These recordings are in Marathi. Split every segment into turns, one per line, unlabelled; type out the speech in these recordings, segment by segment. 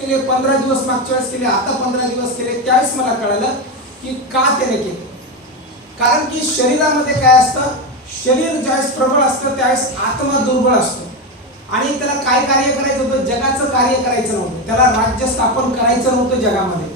केले पंधरा दिवस मागच्या वेळेस केले आता पंधरा दिवस केले त्यावेळेस मला कळालं की का त्याने केले. कारण की शरीरामध्ये काय असतं? शरीर ज्यावेळेस प्रबळ असतं त्यावेळेस आत्मा दुर्बळ असतो. आणि त्याला काय कार्य करायचं होतं? जगाचं कार्य करायचं नव्हतं. त्याला राज्य स्थापन करायचं नव्हतं जगामध्ये.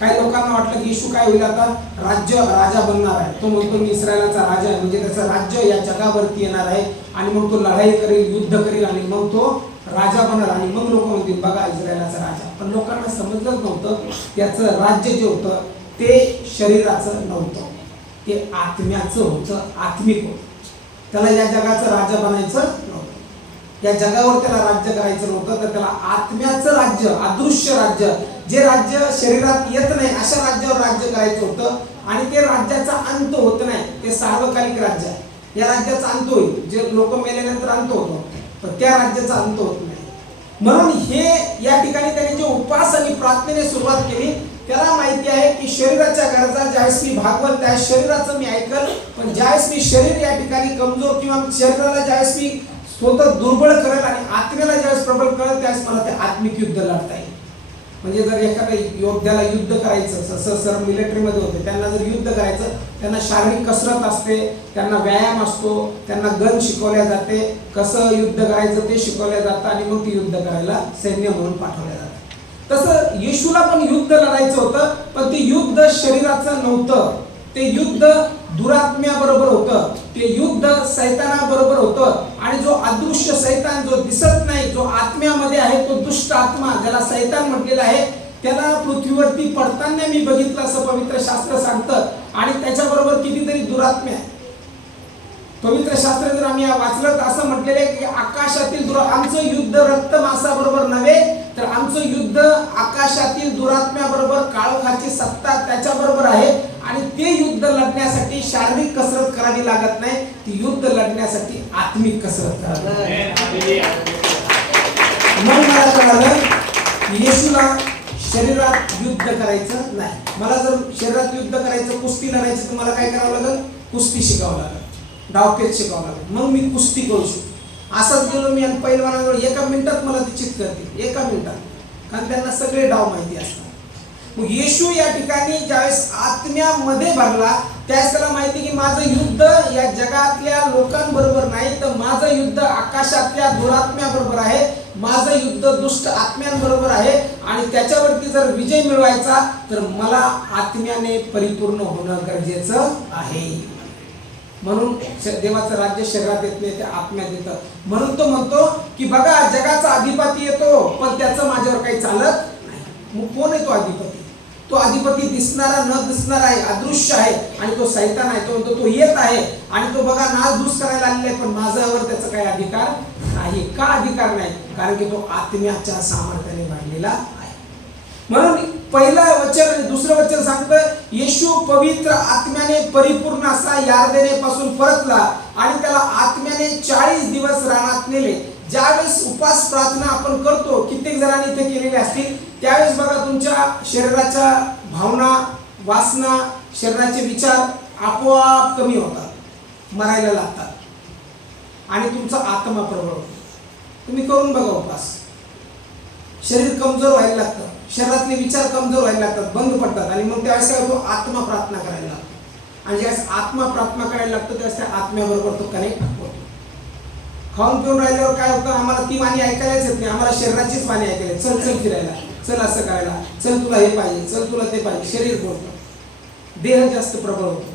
काही लोकांना वाटलं की इशू काय होईल आता? राज्य राजा बनणार आहे. तो म्हणतो मी इस्रायलाचा राजा आहे. म्हणजे त्याचं राज्य या जगावरती येणार आहे आणि मग तो लढाई करेल युद्ध करेल आणि मग तो राजा बनल आणि मग लोक म्हणतील बघा इस्रायलाचा राजा. पण लोकांना समजलंच नव्हतं त्याचं राज्य जे होतं ते शरीराचं नव्हतं. ते आत्म्याचं होतं आत्मिक होतं. त्याला या जगाचं राजा बनायचं नव्हतं. या जगावर त्याला राज्य करायचं नव्हतं तर त्याला आत्म्याचं राज्य अदृश्य राज्य जे राज्य शरीरात येत नाही अशा राज्यावर राज्य करायचं होतं. आणि ते राज्याचा अंत होत नाही ते सार्वकालिक राज्य आहे. या राज्याचा अंत होईल. जे लोक मेल्यानंतर अंत होतो. तर त्या राज्याचा अंत होत नाही. म्हणून हे या ठिकाणी त्याने जे उपास आणि प्रार्थनेने सुरुवात केली त्याला माहिती आहे की शरीराच्या गरजा ज्यावेळेस मी भागवल त्या शरीराचं मी ऐकल पण ज्यावेळेस मी शरीर या ठिकाणी कमजोर किंवा शरीराला ज्यावेळेस मी स्वतः दुर्बळ करेल आणि आत्म्याला ज्यावेळेस प्रबळ करेल त्यावेळेस मला ते आत्मिक युद्ध लढता येईल. म्हणजे जर एखाद्या योद्ध्याला युद्ध करायचं सर सर मिलिटरीमध्ये होते त्यांना जर युद्ध करायचं त्यांना शारीरिक कसरत असते त्यांना व्यायाम असतो त्यांना गन शिकवल्या जाते कसं युद्ध करायचं ते शिकवल्या जातं आणि मग ते युद्ध करायला सैन्य म्हणून पाठवल्या जातं. तसं येशूला पण युद्ध लढायचं होतं पण ते युद्ध शरीराचं नव्हतं. ते युद्ध दुरात्म्याबरोबर होतं. ते युद्ध सैतानाबरोबर होतं. आणि जो अदृश्य सैतान जो दिसत नाही जो आत्म्यामध्ये आहे तो दुष्ट आत्मा ज्याला सैतान म्हटलेला आहे त्याला पृथ्वीवरती पडताना मी बघितलं असं पवित्र शास्त्र सांगतं. आणि त्याच्याबरोबर कितीतरी दुरात्म्य आहे. पवित्र शास्त्र जर आम्ही वाचलं तर असं म्हटलेलं आहे की आकाशातील दुरा आमचं युद्ध रक्त मासाबरोबर नव्हे तर आमचं युद्ध आकाशातील दुरात्म्याबरोबर काळोखाची सत्ता त्याच्याबरोबर आहे. आणि ते युद्ध लढण्यासाठी शारीरिक कसरत करावी लागत नाही ती युद्ध लढण्यासाठी आत्मिक कसरत करावी मला कळालं येशूला शरीरात युद्ध करायचं नाही. मला जर शरीरात युद्ध करायचं कुस्ती लढायचं तर मला काय करावं लागेल? कुस्ती शिकावं लागेल. डावपेच शिकावं लागेल. मग मी कुस्ती करू शकतो. असंच गेलो मी आणि पैलवानाजवळ एका मिनिटात मला ते चित करते एका मिनिटात. कारण त्यांना सगळे डाव माहिती असतात. मग येशू या ठिकाणी ज्यावेळेस आत्म्यामध्ये भरला त्यावेळेस त्याला माहिती की माझं युद्ध या जगातल्या लोकांबरोबर नाही तर माझं युद्ध आकाशातल्या दुरात्म्याबरोबर आहे माझं युद्ध दुष्ट आत्म्यांबरोबर आहे आणि त्याच्यावरती जर विजय मिळवायचा तर मला आत्म्याने परिपूर्ण होणं गरजेचं आहे. म्हणून देवाचं राज्य शरीरात येत नाही ते आत्म्यात येतं. म्हणून तो म्हणतो की बघा जगाचा अधिपती येतो पण त्याचं माझ्यावर काही चालत नाही. मग कोण येतो अधिपती? तो अधिपती दिसणारा न दिसणारा आहे अदृश्य आहे आणि तो सैतान आहे. तो म्हणतो तो येत आहे आणि तो बघा नासधूस करायला आलेला आहे पण माझ्यावर त्याचा काही अधिकार नाही. का अधिकार नाही? कारण की तो आत्म्याच्या सामर्थ्याने भरलेला आहे. म्हणून पहिलं वचन आणि दुसरं वचन सांगतं येशू पवित्र आत्म्याने परिपूर्ण असा यार्देनेपासून परतला आणि त्याला आत्म्याने चाळीस दिवस रानात नेले. ज्यावेळेस उपास प्रार्थना आपण करतो कित्येक जणांनी इथे केलेले असतील त्यावेळेस बघा तुमच्या शरीराच्या भावना वासना शरीराचे विचार आपोआप कमी होतात मरायला लागतात. आणि तुमचा आत्मा प्रबळ होतो. तुम्ही करून बघा उपास. शरीर कमजोर व्हायला लागतं. शरीरातले विचार कमजोर व्हायला लागतात बंद पडतात. आणि मग त्यावेळेस काय होतो? आत्मा प्रार्थना करायला लागतो. आणि ज्यावेळेस आत्मा प्रार्थना करायला लागतो त्यावेळेस त्या आत्म्याबरोबर तो कनेक्ट होतो. खाऊन पिऊन राहिल्यावर काय होतं? आम्हाला ती वाणी ऐकायलाच येत नाही. आम्हाला शरीराचीच वाणी ऐकायला चल चल फिरायला. चल असं करायला. चल तुला हे पाहिजे चल तुला ते पाहिजे. शरीर बोलतं देह जास्त प्रबळ होतो.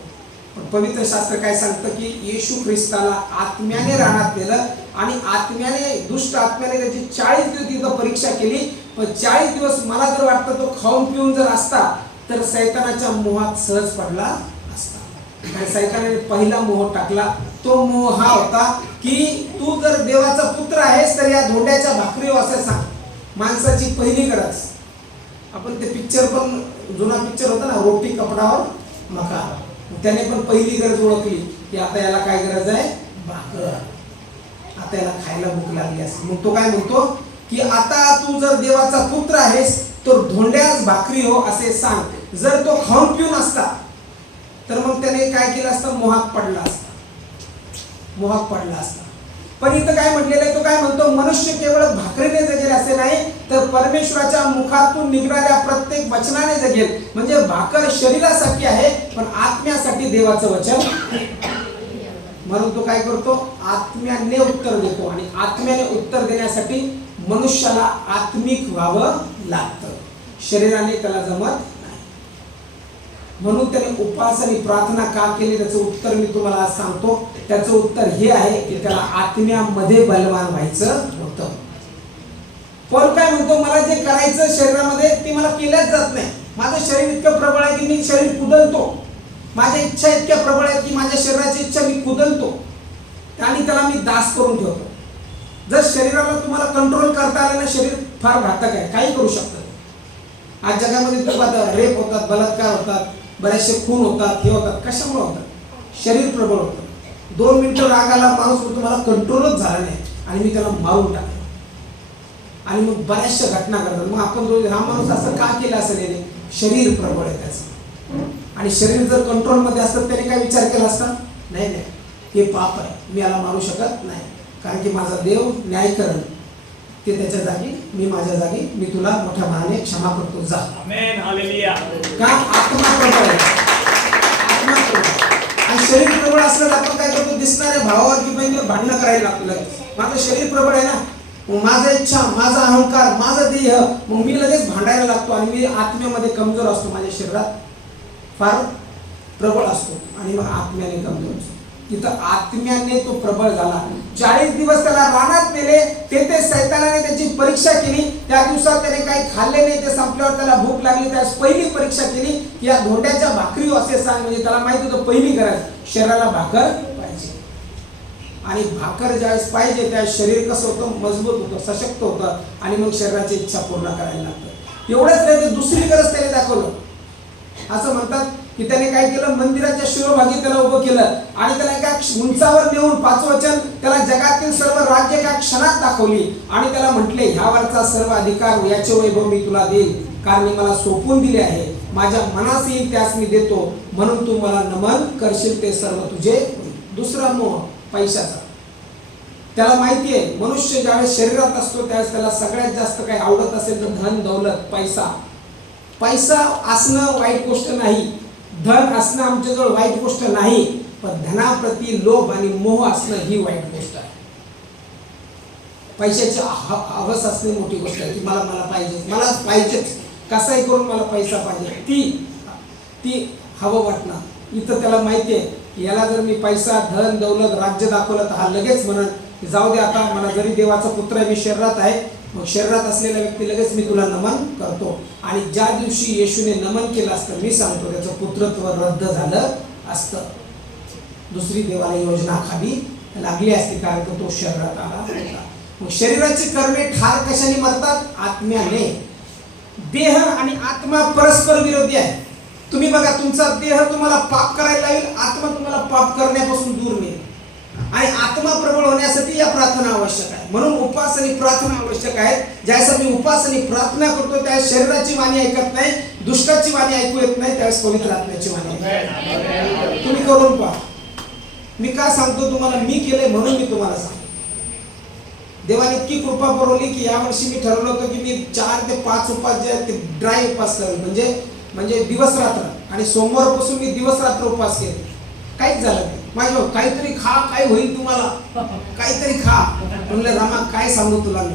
पण पवित्र शास्त्र काय सांगतं की येशू ख्रिस्ताला आत्म्याने राहण्यात नेलं आणि आत्म्याने दुष्ट आत्म्याने त्याची चाळीस दिवस तिथं परीक्षा केली. पण चाळीस दिवस मला जर वाटतं तो खाऊन पिऊन जर असता तर सैतानाच्या मोहात सहज पडला असता. आणि सैतानाने पहिला मोह टाकला. तो मोह हा होता की तू जर देवाचा पुत्र आहेस तर या धोंड्याच्या भाकरी असं सांग. माणसाची पहिली गरज. आपण ते पिक्चर पण जुना पिक्चर होता ना रोटी कपडावर मका. त्याने पण पहिली गरज ओळखली की आता याला काय गरज आहे? भाकर. आता याला खायला भूक लागली असते मग तो काय म्हणतो की आता तू जर देवाचा पुत्र आहेस तर धोंड्याच भाकरी हो असे सांग. जर तो खाऊन पिऊन असता तर मग त्याने काय केलं असतं? मोहात पडला असता. मोहात पडला असता. पण इथं काय म्हटलेलं आहे तो काय म्हणतो मनुष्य केवळ भाकरीने जगेल असे नाही तर परमेश्वराच्या मुखातून निघणाऱ्या प्रत्येक वचनाने जगेल. म्हणजे भाकर शरीरासाठी आहे पण आत्म्यासाठी देवाचं वचन. म्हणून तो काय करतो आत्म्याने उत्तर देतो आणि आत्म्याने उत्तर देण्यासाठी मनुष्याला आत्मिक व्हावं लागतं. शरीराने त्याला जमत म्हणून त्याने उपवास आणि प्रार्थना का केली? त्याचं उत्तर मी तुम्हाला आज सांगतो. त्याचं उत्तर हे आहे की त्याला आत्म्यामध्ये बलवान व्हायचं होतं. पण काय म्हणतो मला जे करायचं शरीरामध्ये ते मला केल्याच जात नाही. माझं शरीर इतकं प्रबळ आहे की मी शरीर कुदलतो माझ्या इच्छा इतक्या प्रबळ आहेत की माझ्या शरीराची इच्छा मी कुदलतो आणि त्याला मी दास करून ठेवतो. जर शरीराला तुम्हाला कंट्रोल करता आलं ना शरीर फार घातक आहे. काही करू शकतं आज जगामध्ये खूप रेप होतात बलात्कार होतात. बरेचसे खून होतात हे होतात. कशामुळे होतात? शरीर प्रबळ होतं. दोन मिनटं राग आला माणूस तुम्हाला मला कंट्रोलच झाला नाही. आणि मी त्याला मारून टाकलं. आणि मग बऱ्याचशा घटना करतात मग आपण जो हा माणूस असं का केलं असं नाही? शरीर प्रबळ आहे त्याचं. आणि शरीर जर कंट्रोलमध्ये असतं त्याने काय विचार केला असता? नाही नाही. हे पाप आहे. मी याला मारू शकत नाही. कारण की माझा देव न्याय करण ते त्याच्या जागी मी माझ्या जागी मी तुला मोठ्या मनाने क्षमा करतो. जा. का? आत्मा प्रबळ आहे. आत्मा प्रबळ. आहे. आणि शरीर प्रबळ असलं आपण काय करतो? दिसणाऱ्या भावावर की बहिणीवर भांडणं करायला लागतो लगेच. माझं शरीर प्रबळ आहे ना? माझा इच्छा माझा अहंकार माझा देह मग मी लगेच भांडायला लागतो आणि मी आत्म्यामध्ये कमजोर असतो. माझ्या शरीरात फार प्रबळ असतो. आणि मग आत्म्याने कमजोर असतो. तिथं आत्म्याने तो प्रबळ झाला. चाळीस दिवस त्याला रानात नेले तेथे सैतानाने त्याची परीक्षा केली. त्या दिवसात त्याने काही खाल्ले नाही ते संपल्यावर त्याला भूक लागली. त्यास पहिली परीक्षा केली. की या धोंड्याच्या भाकरी असे सांग म्हणजे त्याला माहिती होतं पहिली गरज शरीराला भाकर पाहिजे. आणि भाकर ज्यावेळेस पाहिजे त्यावेळेस शरीर कसं होतं? मजबूत होतं सशक्त होतं. आणि मग शरीराची इच्छा पूर्ण करायला लागतं. एवढंच नाही तर दुसरी गरज त्याने दाखवलं. असं म्हणतात की त्याने काय केलं? मंदिराच्या शिरोभागी त्याला उभं केलं. आणि त्याला एका उंचावर नेऊन पाच वचन त्याला जगातील सर्व राज्य एका क्षणात दाखवली. आणि त्याला म्हटले ह्यावरचा सर्व अधिकार याचे वैभव मी तुला देईल कारण मी मला सोपून दिले आहे. माझ्या मनास येईल त्यास मी देतो. म्हणून तू मला नमन करशील ते सर्व तुझे दुसरा मोह पैशाचा. त्याला माहिती आहे मनुष्य ज्यावेळेस शरीरात असतो त्यावेळेस त्याला सगळ्यात जास्त काही आवडत असेल तर धन दौलत पैसा. पैसा असणं वाईट गोष्ट नाही. धन असणं आमच्याजवळ वाईट गोष्ट नाही पण धनाप्रती लोभ आणि मोह असणं ही वाईट गोष्ट आहे. पैशाची हवस असणे मोठी गोष्ट आहे. की मला मला पाहिजे. मला पाहिजेच कसाही करून मला पैसा पाहिजे. ती ती हवं वाटणं. इथं त्याला माहिती आहे की याला जर मी पैसा धन दौलत राज्य दाखवलं तर हा लगेच म्हणत जाऊ दे आता मला जरी देवाचा पुत्र आहे मी शरीरात आहे मग शरीरात असलेला व्यक्ती लगेच मी तुला नमन करतो. आणि ज्या दिवशी येशूने नमन केलं असतं मी सांगतो त्याचं पुत्रत्व रद्द झालं असतं. दुसरी देवाला योजना खाली लागली असती कारण तो शरीरात आला होता. मग शरीराची कर्मे ठार कशाने मरतात? आत्म्याने. देह आणि आत्मा परस्पर विरोधी आहे. तुम्ही बघा तुमचा देह तुम्हाला पाप करायला येईल आत्मा तुम्हाला पाप करण्यापासून दूर नेईल आणि आत्मा प्रबळ होण्यासाठी या प्रार्थना आवश्यक आहे. म्हणून उपास आणि प्रार्थना आवश्यक आहे ज्यावेळेस मी उपास आणि प्रार्थना करतो त्या शरीराची वाणी ऐकत नाही दुष्टाची वाणी ऐकू येत नाही त्यावेळेस पवित्र आत्म्याची वाणी तुम्ही करून पहा. मी का सांगतो तुम्हाला? मी केलंय म्हणून मी तुम्हाला सांगतो. देवाने इतकी कृपा पुरवली की यावर्षी मी ठरवलं होतं की मी चार ते पाच उपास जे आहेत ते ड्राय उपास करेल. म्हणजे म्हणजे दिवस रात्र आणि सोमवारपासून मी दिवस रात्र उपवास केले. काहीच झालं नाही. माझ्या काहीतरी खा काय होईल तुम्हाला? काहीतरी खा. म्हणलं रामा काय सांगू तुला मी?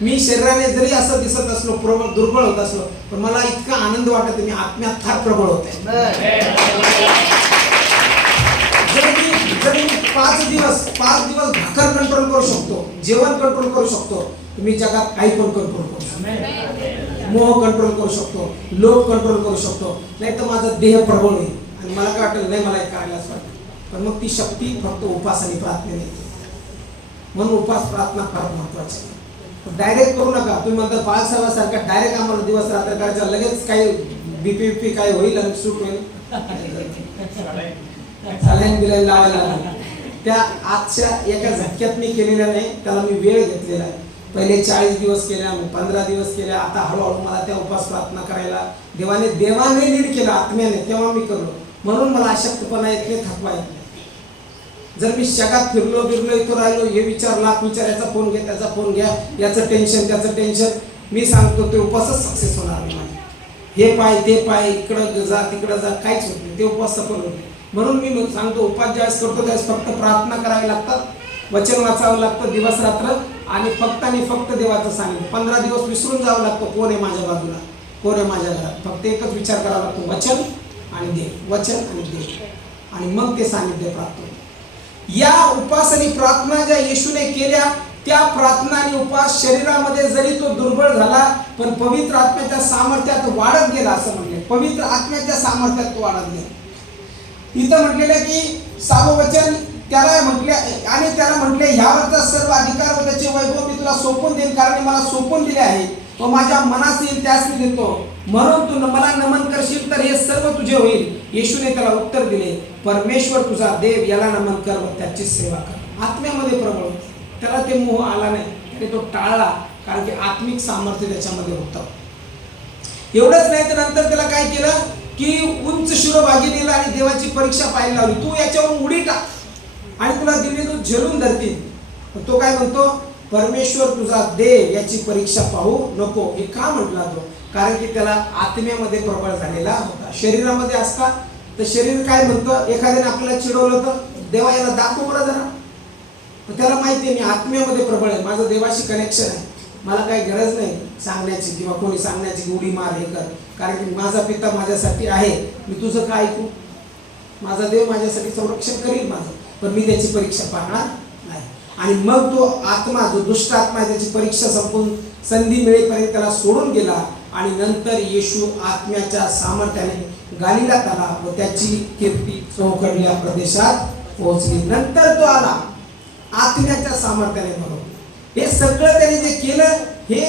मी शरीराने जरी असं दिसत असलो प्रबळ दुर्बळ होत असलो पण मला इतका आनंद वाटत मी आत्म्यात फार प्रबळ होते जर मी जर मी पाच दिवस पाच दिवस भाकर कंट्रोल करू शकतो जेवण कंट्रोल करू शकतो तुम्ही मी जगात काही पण कंट्रोल करू शकतो. मोह कंट्रोल करू शकतो लोभ कंट्रोल करू शकतो. नाही तर माझा देह प्रबळ होईल. आणि मला काय वाटलं नाही मला हे करायलाच वाटतं. पण मग ती शक्ती फक्त उपास आणि प्रार्थनेने येते म्हणून उपास प्रार्थना फार महत्वाची डायरेक्ट करू नका. तुम्ही म्हणता बाळसाहेबासारखा डायरेक्ट आम्हाला दिवस रात्र करायचा लगेच काही बीपी बीपी काय होईल आणि सूट होईल. सलाईन बिलाईन लावायला त्या आजच्या एका झटक्यात मी केलेल्या नाही त्याला मी वेळ घेतलेला आहे. पहिले चाळीस दिवस केल्या मग पंधरा दिवस केल्या. आता हळूहळू मला त्या उपास प्रार्थना करायला देवाने देवाने लीड केला आत्म्याने तेव्हा मी करलो. म्हणून मला अशक्तपणा येत नाही थकवा येत नाही. जर मी जगात फिरलो बिरलो इथं राहिलो हे विचार लाख विचार याचा फोन घ्या त्याचा फोन घ्या याचं टेन्शन त्याचं टेन्शन मी सांगतो ते उपासच सक्सेस होणार नाही माझे हे पाय ते पाय इकडं जा तिकडं जा काहीच होत नाही. ते उपास सफल होत म्हणून मी मग सांगतो उपास ज्यावेळेस करतो त्यावेळेस फक्त प्रार्थना करावी लागतात. वचन वाचावं लागतं दिवस रात्र. आणि फक्त आणि फक्त देवाचं सांगितलं पंधरा दिवस विसरून जावं लागतं कोण आहे माझ्या बाजूला? कोण आहे माझ्या घरात? फक्त एकच विचार करावा लागतो वचन आणि देव. वचन आणि देव. आणि मग ते सानिध्य प्राप्त होतं. या उपासनी प्रार्थना ज्या येशूने केल्या त्या प्रार्थना आणि उपास शरीरामध्ये जरी तो दुर्बळ झाला पण पवित्र आत्म्याच्या सामर्थ्यात वाढत गेला असं म्हणले. पवित्र आत्म्याच्या सामर्थ्यात तो वाढत गेला. इथं म्हटलेलं की सामवचन त्याला म्हटले आणि त्याला म्हटले ह्यावरचा सर्व अधिकार व त्याचे वैभव मी तुला सोपून देईन कारण मला सोपून दिले आहे. तो माझ्या मनास येईल त्यास मी देतो म्हणून तू मला नमन करशील तर हे सर्व तुझे होईल. येशूने त्याला उत्तर दिले परमेश्वर तुझा देव याला नमन कर व त्याची सेवा कर. आत्म्यामध्ये प्रबळ. त्याला ते मोह आला नाही. त्याने तो टाळला कारण की आत्मिक सामर्थ्य त्याच्यामध्ये होतं. एवढंच नाही तर नंतर त्याला काय केलं? की उंच शिरोभागी नेलं आणि देवाची परीक्षा पाहायला लावली. तू याच्यावरून उडी टाक. आणि तुला दिल्लीतून झेलून धरतील. तो काय म्हणतो? परमेश्वर तुझा देव याची परीक्षा पाहू नको हे का म्हटला तो? कारण की त्याला आत्म्यामध्ये प्रबळ झालेला होता. शरीरामध्ये असता तर शरीर काय म्हणतं? एखाद्याने आपल्याला चिडवलं तर? देवा याला दाखव बरं जरा. तर त्याला माहिती आहे मी आत्म्यामध्ये प्रबळ आहे. माझं देवाशी कनेक्शन आहे. मला काही गरज नाही सांगण्याची किंवा कोणी सांगण्याची उडी मार हे कर. कारण की माझा पिता माझ्यासाठी आहे. मी तुझं काय ऐकू? माझा देव माझ्यासाठी संरक्षण करील माझं. पण मी त्याची परीक्षा पाहणार नाही. आणि मग तो आत्मा जो दुष्ट आत्मा आहे त्याची परीक्षा संपून संधी मिळेपर्यंत त्याला सोडून गेला आणि नंतर येशू आत्म्याच्या सामर्थ्याने गालिलात आला व त्याची कीर्ती चौकडल्या प्रदेशात पोहोचली. नंतर तो आला. आत्म्याच्या सामर्थ्याने बरोबर हे सगळं त्याने जे केलं हे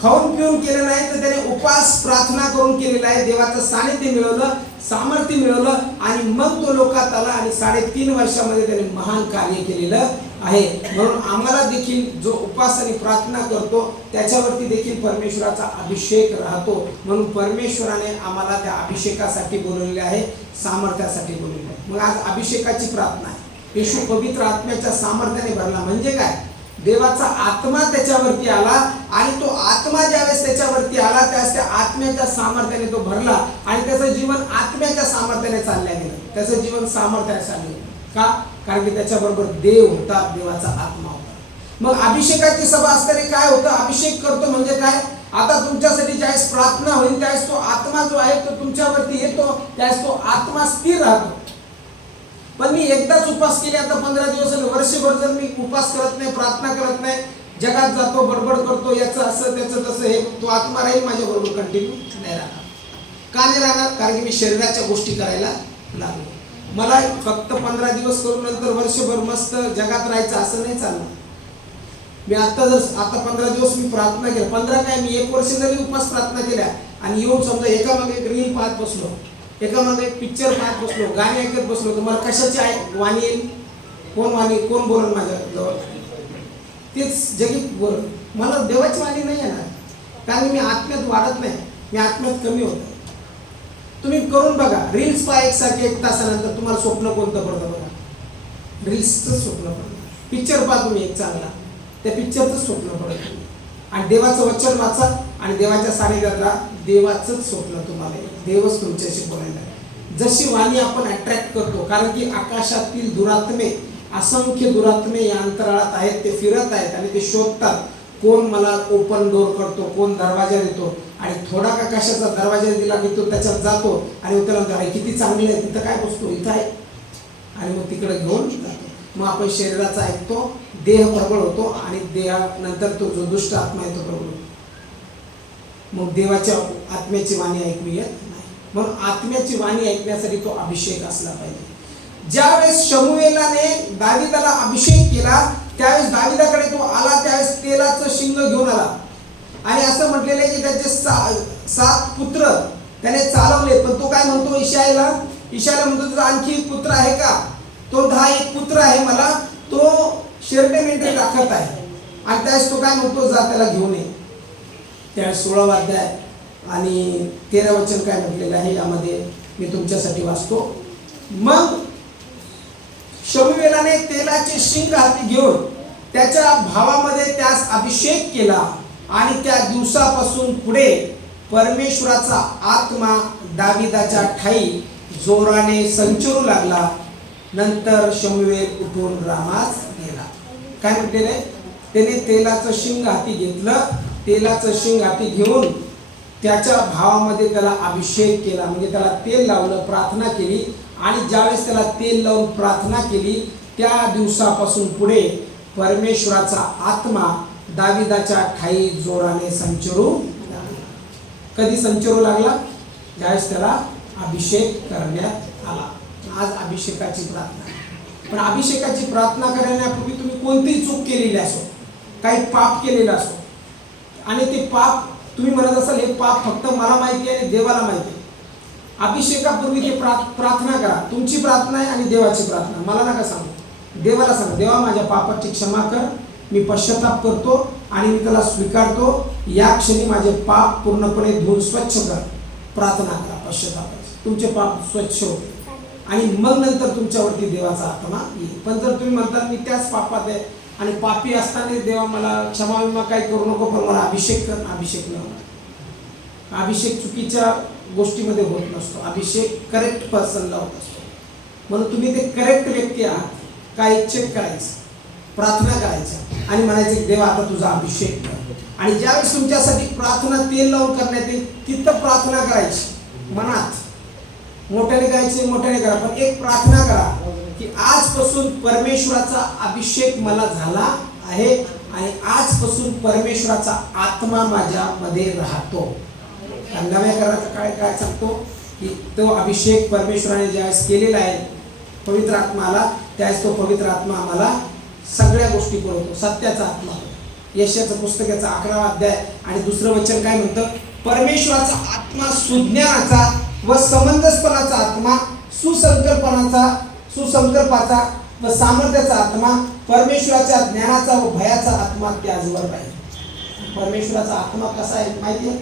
खाऊन पिऊन केलं नाही तर त्याने उपास प्रार्थना करून केलेलं आहे. देवाचं सानिध्य मिळवलं सामर्थ्य मिळवलं आणि मग तो लोकात आला आणि साडेतीन वर्षामध्ये त्याने महान कार्य केलेलं आहे. म्हणून आम्हाला देखील जो उपास आणि प्रार्थना करतो त्याच्यावरती देखील परमेश्वराचा अभिषेक राहतो. म्हणून परमेश्वराने आम्हाला त्या अभिषेकासाठी बोलवलेले आहे सामर्थ्यासाठी बोलवले आहे. मग आज अभिषेकाची प्रार्थना आहे. येशू पवित्र आत्म्याच्या सामर्थ्याने भरला. म्हणजे काय? देवाचा आत्मा त्याच्यावरती आला आणि तो आत्मा ज्यावेळेस त्याच्यावरती आला त्यावेळेस त्या आत्म्याच्या सामर्थ्याने तो भरला आणि त्याचं जीवन आत्म्याच्या सामर्थ्याने चालल्या गेलं. त्याचं जीवन सामर्थ्याने चाललं का? कारण की त्याच्याबरोबर देव होता देवाचा आत्मा होता. मग अभिषेकाची सभा असताना काय होतं? अभिषेक करतो म्हणजे काय? आता तुमच्यासाठी ज्यावेळेस प्रार्थना होईल त्यावेळेस तो आत्मा जो आहे तो तुमच्यावरती येतो त्यावेळेस तो आत्मा स्थिर राहतो. पण मी एकदाच उपास केले आता पंधरा दिवस आणि वर्षभर जर मी उपास करत नाही प्रार्थना करत नाही जगात जातो बडबड करतो याचं असं त्याचं तसं हे तो आत्मा राहील माझ्या बरोबर कंटिन्यू नाही राहणार. का नाही राहणार? कारण की मी शरीराच्या गोष्टी करायला लागलो. मला फक्त पंधरा दिवस करून नंतर वर्षभर मस्त जगात राहायचं असं नाही चाललं मी आता जर आता पंधरा दिवस मी प्रार्थना केल्या पंधरा काय मी एक वर्ष जरी उपास प्रार्थना केल्या आणि येऊन समजा एका मागे एक रील पाहत बसलो एका मागे एक पिक्चर पाहत बसलो गाणी ऐकत बसलो तर मला कशाची आहे वाणी येईल? कोण वाणी कोण बोलल माझ्या जवळ तेच जगी बोल मला देवाची वाणी नाही येणार. कारण मी आत्म्यात वाढत नाही. मी आत्म्यात कमी होतो. तुम्ही करून बघा. रील्स पहा एकसारखे एक तासानंतर तुम्हाला स्वप्न कोणतं पडतं बघा. रील्सचं स्वप्न पडतं. पिक्चर पहा तुम्ही एक चांगला. त्या पिक्चरचं स्वप्न पडत. आणि देवाचं वचन वाचा आणि देवाच्या सानिध्यात राहा. देवाचंच स्वप्न तुम्हाला येईल. देवच तुमच्याशी बोलायला आहे. जशी वाणी आपण अट्रॅक्ट करतो कारण की आकाशातील दुरात्मे असंख्य दुरात्मे या अंतराळात आहेत ते फिरत आहेत आणि ते शोधतात. कोण मला ओपन डोर करतो कोण दरवाजा देतो आणि थोडा का कशाचा दरवाजा दिला की तो त्याच्यात जातो आणि त्याला म्हणतो, किती चांगली आहे तिथं काय बसतो इथं आहे. आणि मग तिकडे घेऊन जातो. मग आपण शरीराचा ऐकतो देह प्रबळ होतो आणि देहानंतर तो जो दुष्ट आत्मा आहे तो प्रबळ होतो. मग देवाच्या आत्म्याची वाणी ऐकू येत नाही. म्हणून आत्म्याची वाणी ऐकण्यासाठी तो अभिषेक असला पाहिजे. ज्यावेळेस शमुवेलाने दाविदाला अभिषेक केला त्यावेळेस दाविदाकडे तो आला त्यावेळेस तेलाचं शिंग घेऊन आला. आणि असं म्हटलेलं आहे की त्याचे सा सात पुत्र त्याने चालवले. पण तो काय म्हणतो ईशायला ईशायला म्हणतो तुझा आणखी एक पुत्र आहे का? तो दहा एक पुत्र आहे मला. तो शेरटे मेंटे राखत आहे. आणि त्यास तो काय म्हणतो जा त्याला घेऊन ये. त्या सोळावा अध्याय आणि तेरा वचन काय म्हटलेलं आहे यामध्ये मी तुमच्यासाठी वाचतो. मग शमुवेलाने तेलाचे शिंग हाती घेऊन त्याच्या भावामध्ये त्यास अभिषेक केला. आणि त्या दिवसापासून पुढे परमेश्वराचा आत्मा दाविदाच्या ठाई जोराने संचरू लागला. नंतर शमुवेल उठून रामास गेला. काय म्हटलेलं आहे त्याने तेलाचं शिंग हाती घेतलं. तेलाचं शिंग हाती घेऊन त्याच्या भावामध्ये त्याला अभिषेक केला. म्हणजे त्याला तेल लावलं प्रार्थना केली. आणि ज्यावेळेस त्याला तेल लावून प्रार्थना केली त्या दिवसापासून पुढे परमेश्वराचा आत्मा दाविदाच्या ठाई जोराने संचरू लागला कधी संचरू लागला? ज्यावेळेस त्याला अभिषेक करण्यात आला. आज अभिषेकाची प्रार्थना पण अभिषेकाची प्रार्थना करण्यापूर्वी तुम्ही कोणतीही चूक केलेली असो काही पाप केलेलं असो आणि ते पाप तुम्ही म्हणत असाल हे पाप फक्त मला माहिती आहे आणि देवाला माहिती आहे. अभिषेकापूर्वी ते प्रा प्रार्थना करा. तुमची प्रार्थना आहे आणि देवाची प्रार्थना. मला नका सांगू. देवाला सांगा. देवा माझ्या पापाची क्षमा कर. मी पश्चाताप करतो आणि मी त्याला स्वीकारतो. या क्षणी माझे पाप पूर्णपणे धुवून स्वच्छ कर. प्रार्थना करा पश्चातापाची. तुमचे पाप स्वच्छ होते आणि मग नंतर तुमच्यावरती देवाचा आत्मा येईल. पण जर तुम्ही म्हणता मी त्याच पापात आहे आणि पापी असताना देवा मला क्षमा विमा काही करू नको पण मला अभिषेक कर. अभिषेक न अभिषेक चुकीच्या गोष्टीमध्ये होत नसतो. अभिषेक करेक्ट पर्सनला होत असतो. म्हणून तुम्ही ते करेक्ट व्यक्ती आहात. काय चेक करायचं? प्रार्थना करायच्या आणि म्हणायचं देवा आता तुझा अभिषेक कर. आणि ज्यावेळेस तुमच्यासाठी प्रार्थना तेल लावून करण्यात येईल तिथं प्रार्थना करायची. मनात. मोठ्याने करायचे मोठ्याने करा. पण एक प्रार्थना करा की आजपासून परमेश्वराचा अभिषेक मला झाला आहे आणि आजपासून परमेश्वराचा आत्मा माझ्यामध्ये राहतो. आणि नव्या करायचं काय काय सांगतो? की तो अभिषेक परमेश्वराने ज्यावेळेस केलेला आहे पवित्र आत्माला त्यावेळेस तो पवित्र आत्मा आम्हाला सगळ्या गोष्टी पुरवतो सत्याचा आत्मा यशाचं पुस्तकाचा अकरावा अध्याय आणि दुसरं वचन काय म्हणतं? परमेश्वराचा आत्मा सुज्ञानाचा व समंजसपणाचा आत्मा सुसंकल्पनाचा सुसंकल्पाचा व सामर्थ्याचा आत्मा परमेश्वराच्या ज्ञानाचा व भयाचा आत्मा त्याचवर पाहिजे परमेश्वराचा आत्मा कसा आहे माहिती आहे?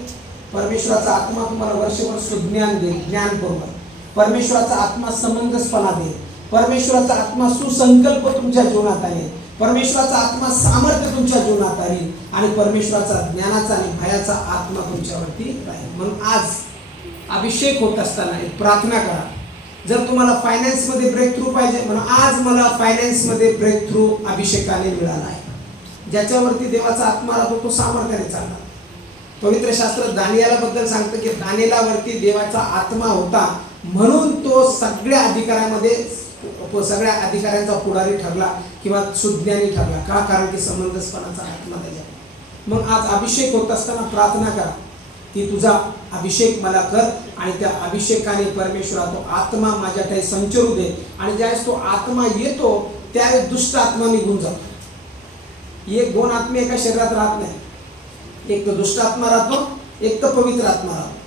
परमेश्वराचा आत्मा तुम्हाला वर्षभर सुज्ञान देईल ज्ञानपूर्वक परमेश्वराचा आत्मा समंजसपणा देईल. परमेश्वराचा आत्मा सुसंकल्प तुमच्या जीवनात आले परमेश्वराचा आत्मा सामर्थ्य तुमच्या जीवनात आली आणि परमेश्वराचा ज्ञानाचा आणि भयाचा आत्मा तुमच्यावरती राहील. म्हणून आज अभिषेक होत असताना एक प्रार्थना करा. जर तुम्हाला फायनान्समध्ये ब्रेक थ्रू पाहिजे म्हणून आज मला फायनान्समध्ये ब्रेक थ्रू अभिषेकाने मिळाला आहे. ज्याच्यावरती देवाचा आत्मा राहतो तो सामर्थ्याने चालला पवित्र शास्त्र दानियालाबद्दल सांगतं की दानियालावरती देवाचा आत्मा होता म्हणून तो सगळ्या अधिकारामध्ये सगळ्या अधिकाऱ्यांचा पुढारी ठरला किंवा सुज्ञानी ठरला. का? कारण की समंजसपणाचा आत्मा त्याच्या मग आज अभिषेक होत असताना प्रार्थना करा. की तुझा अभिषेक मला कर आणि त्या अभिषेकाने परमेश्वरा तो आत्मा माझ्या काही संचरू दे. आणि ज्यावेळेस तो आत्मा येतो त्यावेळेस दुष्ट आत्मा निघून जातो. एक दोन आत्मे एका शरीरात राहत नाही. एक तर दुष्ट आत्मा राहतो एक तर पवित्र आत्मा राहतो.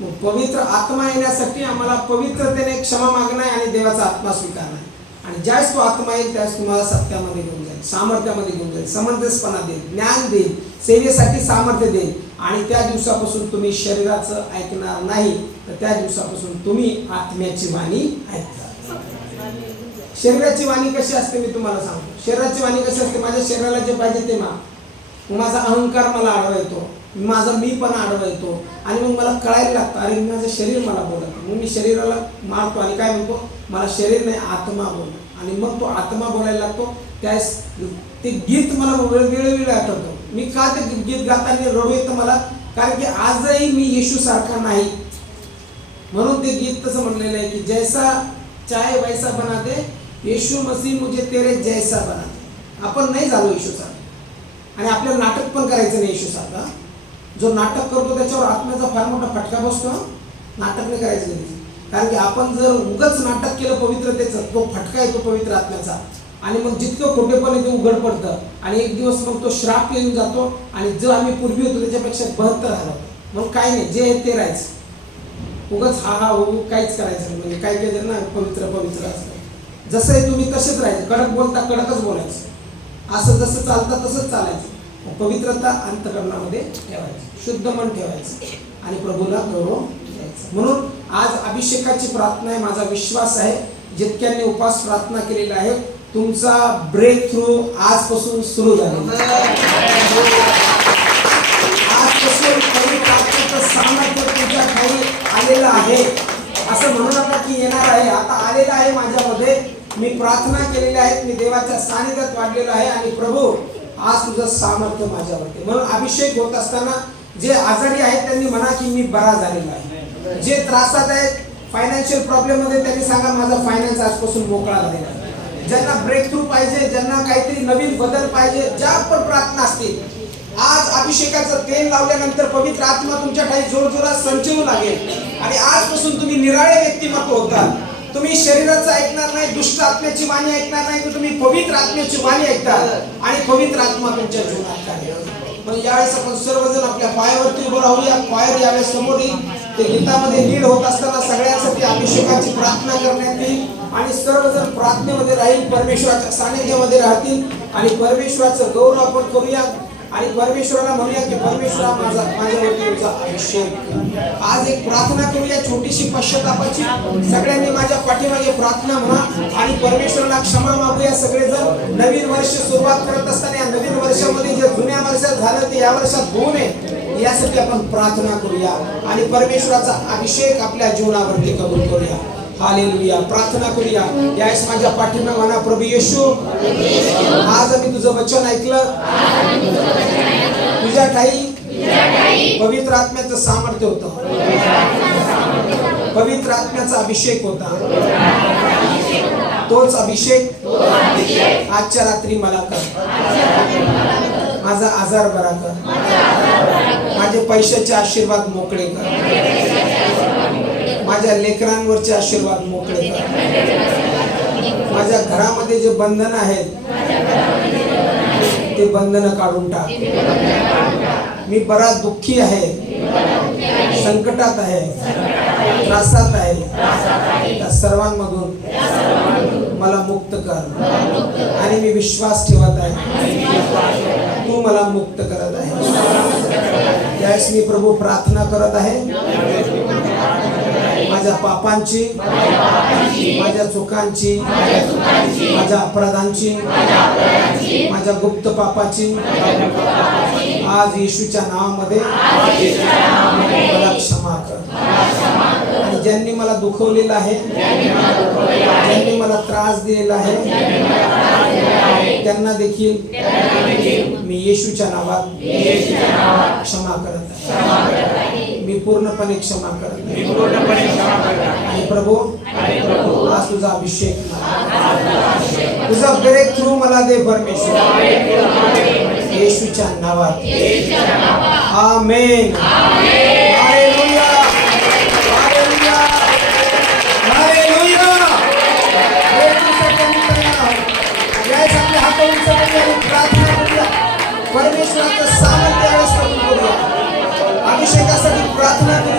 पवित्र आत्मा येण्यासाठी आम्हाला पवित्रतेने क्षमा मागणं आहे आणि देवाचा आत्मा स्वीकारणं आहे. आणि ज्यास तो आत्मा येईल त्यास तुम्हाला सत्यामध्ये घेऊन जाईल सामर्थ्यामध्ये घेऊन जाईल समंजसपणा देईल ज्ञान देईल सेवेसाठी सामर्थ्य देईल. आणि त्या दिवसापासून तुम्ही शरीराचं ऐकणार नाही तर त्या दिवसापासून तुम्ही आत्म्याची वाणी ऐकता. शरीराची वाणी कशी असते मी तुम्हाला सांगतो. शरीराची वाणी कशी असते? माझ्या शरीराला जे पाहिजे ते मा माझा अहंकार मला आढळतो. येतो माझा मी पण आडवा येतो आणि मग मला कळायला लागतं अरे माझं शरीर मला बोलत मग मी शरीराला मारतो आणि काय म्हणतो? मला शरीर नाही आत्मा बोल. आणि मग तो आत्मा बोलायला लागतो. त्यास ते गीत मला वेळोवेळी आठवतो. मी का ते गीत गाताना रडू येतं मला? कारण की आजही मी येशू सारखा नाही. म्हणून ते गीत तसं म्हणलेलं आहे की जैसा चाहे वैसा बना दे येशू मसीह मुझे तेरे जैसा बना दे. आपण नाही झालो येशू सारखा आणि आपल्याला नाटक पण करायचं नाही येशू सारखा जो नाटक करतो त्याच्यावर आत्म्याचा फार मोठा फटका बसतो नाटक नाही करायचं नाही. कारण की आपण जर उगच नाटक केलं पवित्रतेचं तो फटका येतो पवित्र आत्म्याचा. आणि मग जितकं खोटेपण ते उघड पडतं आणि एक दिवस मग तो श्राप येऊन जातो आणि जो आम्ही पूर्वी होतो त्याच्यापेक्षा बहत्तर झाला मग काय नाही जे आहे ते राहायचं. उगच हा हा हो काहीच करायचं नाही. म्हणजे काय काय ना पवित्र पवित्र असतं. जसं आहे तुम्ही तसेच राहायचं. कडक बोलता कडकच बोलायचं. असं जसं चालतं तसंच चालायचं. पवित्रता अंतकरणामध्ये ठेवायची. शुद्ध मन ठेवायचं. आणि प्रभूला गौरव द्यायचा. म्हणून आज अभिषेकाची प्रार्थना आहे माझा विश्वास आहे जितक्यांनी उपास प्रार्थना केलेला आहे तुमचा ब्रेक थ्रू आजपासून सुरू झाला आजपासून सामर्थ्य तुमच्या खाली आलेलं आहे. असं म्हणू नका की येणार आहे. आता आलेलं आहे माझ्यामध्ये. मी प्रार्थना केलेल्या आहेत मी देवाच्या सानिध्यात वाढलेलो आहे. आणि प्रभू आज तुझं सामर्थ्य माझ्यावरती. म्हणून अभिषेक होत असताना जे आजारी आहेत त्यांनी म्हणा की मी बरा झालेला आहे. जे त्रासात आहेत फायनान्शियल प्रॉब्लेममध्ये त्यांनी सांगा माझा फायनान्स आजपासून मोकळा झालेला आहे. ज्यांना ब्रेक थ्रू पाहिजे ज्यांना काहीतरी नवीन बदल पाहिजे ज्या पण प्रार्थना असतील आज अभिषेकाचं तेल लावल्यानंतर पवित्र आत्मा तुमच्या काही जोरजोरात संचरू लागेल. आणि आजपासून तुम्ही निराळे व्यक्तिमत्व होता तुम्ही शरीराचं ऐकणार नाही दुष्ट आत्म्याची वाणी ऐकणार नाही तर तुम्ही पवित्र आत्म्याची वाणी ऐकता आणि पवित्र आत्मा तुमच्या जीवनात कार्य पण मग यावेळेस आपण सर्वजण आपल्या पायावरती उभं राहूया. पायावर यावेळेस समोर येईल. ते गीतामध्ये लीड होत असताना सगळ्यांसाठी अभिषेकाची प्रार्थना करण्यात येईल आणि सर्वजण प्रार्थनेमध्ये राहील परमेश्वराच्या सानिध्यामध्ये राहतील आणि परमेश्वराचं गौरव आपण करूया. आणि परमेश्वराला म्हणूया की परमेश्वरा माझा माझ्यावरती तुझा अभिषेक. आज एक प्रार्थना करूया छोटीशी पश्चातापाची. सगळ्यांनी माझ्या पाठीमागे प्रार्थना म्हणा आणि परमेश्वराला क्षमा मागूया सगळेजण. नवीन वर्ष सुरुवात करत असताना या नवीन वर्षामध्ये जे जुन्या वर्षात झालं ते या वर्षात होऊ नये यासाठी आपण प्रार्थना करूया. आणि परमेश्वराचा अभिषेक आपल्या जीवनावरती कबूल करूया. हालेलुया. प्रार्थना करूया. यावेळेस माझ्या पाठीमागे म्हणा प्रभू येशू आज आम्ही तुझं वचन ऐकलं. तुझ्या ठाई पवित्र आत्म्याचं सामर्थ्य होतं. पवित्र आत्म्याचा अभिषेक होता. तोच अभिषेक आजच्या रात्री मला कर. माझा आजार बरा कर. माझे पैशाचे आशीर्वाद मोकळे कर. माझ्या लेकरांवरचे आशीर्वाद मोकळे कर. माझ्या घरामध्ये जे बंधन आहेत ते बंधन काढून टाक. मी बराच दुःखी आहे. संकटात आहे. त्रासात आहे. त्या सर्वांमधून मला मुक्त कर. आणि मी विश्वास ठेवत आहे. तू मला मुक्त करत आहे. त्यावेळेस मी प्रभू प्रार्थना करत आहे. माझ्या पापांची माझ्या चुकांची माझ्या अपराधांची माझ्या गुप्त पापाची आज येशूच्या नावामध्ये मला क्षमा कर. आणि ज्यांनी मला दुखवलेलं आहे ज्यांनी मला त्रास दिलेला आहे त्यांना देखील मी येशूच्या नावात क्षमा करत आहे. मी पूर्णपणे क्षमा करत. आहे आणि प्रभू आज तुझा अभिषेक. तुझा ब्रेक थ्रू मला दे परमेश्वर. येशूच्या नावात. आमेन. परमेश्वराचं सामर्थ्य